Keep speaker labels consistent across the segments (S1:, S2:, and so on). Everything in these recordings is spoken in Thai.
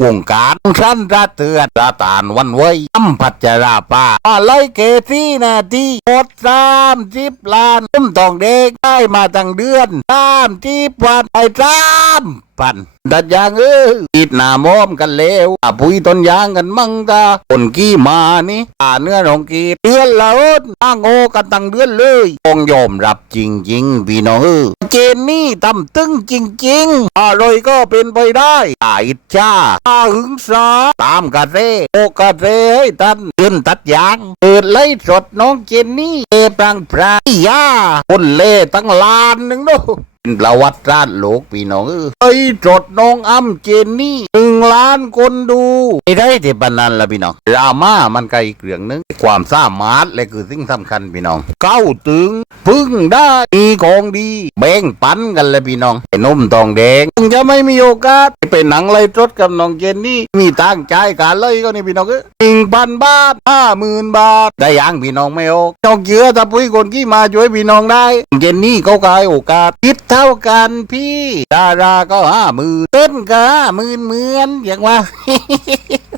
S1: กวงการฉันระเตือนระตานวันไว้อัมพัชราปาอะไรเกซี่นาทีหมดสามสิบล้านอุ้มทองเด็กได้มาตั้งเดือนสามสิบวันไอ้สามพันดัดยางเออติดหน้ามอมกันแล้วอะปุยต้นยางกันมั่งตาคนกี้มานี่อ่าเนื้อของกีเดือนละอ้นอ้างโอกันตั้งเดือนเลยคงยอมรับจริงๆพี่น้องเออ เจนนี่ตำตึงจริงๆ อะไรก็เป็นไปได้อาอิจฉาอาหึงสาตามกระเซโอกระเซให้ตันเดินตัดยางเปิดไล่สดน้องเจนนี่เอปรังพรายาคนเล่ตั้งล้านหนึ่งเนาะเป็นประวัติศาสตร์โลกพี่น้องเออไอ้จดน้องอ้ำเจนนี่หนึ่งล้านคนดูไม่ได้ที่ปนันละพี่น้องดราม่ามันก็อีกเรื่องนึงความสามารถเลยคือสิ่งสำคัญพี่น้อง เก้าตึง พึ่งได้มีของดีแบ่งปันกันเลยพี่น้องไอ้นุ่มทองแดงคงจะไม่มีโอกาสไปเป็นหนังเลยจดกับน้องเจนนี่มีตั้งใจการเลยก็นี่พี่น้องเออหนึ่งพันบาทห้าหมื่นบาทได้ยังพี่น้องไม่โอกนอกเยอะถ้าปุ้ยคนที่มาช่วยพี่น้องได้ เจนนี่เขาขายโอกาสคิดเท่ากันพี่ดาราก็ห้าหมื่นเต้นก็ห้าหมื่นเหมือนอย่างว่า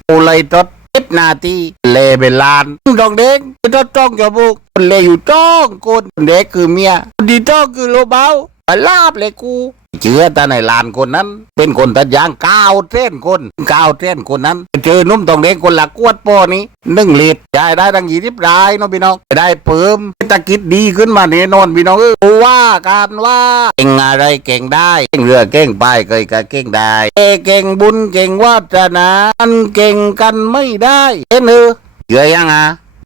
S1: โอเลยจดเจ็ดนาที เลเบลานดองเด็กจดจ้องจมูกคนเลอยู่จ้องคนเด็กคือเมียคนดีจ้องคือโลเบาไปลาบเลยกูเชื่อแต่ในลานคนนั้น เป็นคนตัดยางก้าวเส้นคนก้าวเส้นคนนั้น เจอนุ่มตองเด็กคนหละกวดปอนี้หนึ่งลิตรจ่ายได้ตั้งยี่สิบรายน้องพี่น้องได้เพิ่มเศรษฐกิจดีขึ้นมาแน่นอนพี่น้องเออว่าการว่าเก่งอะไรเก่งได้เก่งเรือเก่งไปเคยก็เก่งได้เก่งบุญเก่งวาสนามันเก่งกันไม่ได้เอ็นเออ เชื่อยังอะ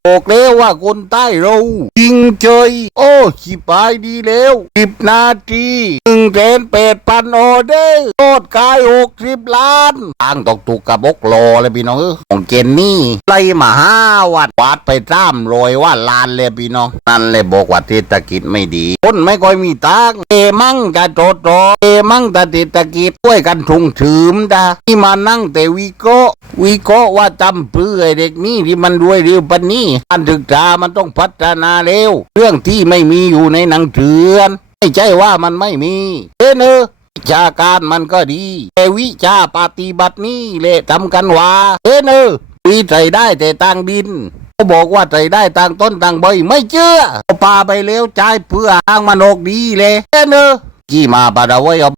S1: บอกแล้วว่าคนใต้เราจริงเจยโอ้ชิบายดีแล้วสิบนาทีหนึ่งแสนแปดพันออเดอร์โทษกายหกสิบล้านทางตกตุกกระบกรอเลยพี่น้องเออของเจนนี่ไล่มาห้าวันวาดไปจ้ามรอยว่าล้านเลยพี่น้องนั่นเลยบอกว่าเศรษฐกิจไม่ดีคนไม่ค่อยมีตังเอมั่งจะโจดรอเอมั่งแต่เศรษฐกิจช่วยกันทุงถืมดาที่มานั่งแต่วิโก้วิโก้ว่าจำเพื่อไอ้เด็กนี่ที่มันรวยเร็วปันนี้การศึกษามันต้องพัฒนาเร็ว เรื่องที่ไม่มีอยู่ในหนังเถือนไม่ใช่ว่ามันไม่มีเออเนอวิชาการมันก็ดี แต่วิชาปฏิบัตินี่แหละทำกันว่าเออเนอะวิใส่ได้แต่ต่างดินเขาบอกว่าใส่ได้ต่างต้นต่างใบไม่เชื่อปลาไปแล้วจ่ายเพื่ออ้างมันออกดีเลยเออเนอะกี่มาปาดเอาไว้เอา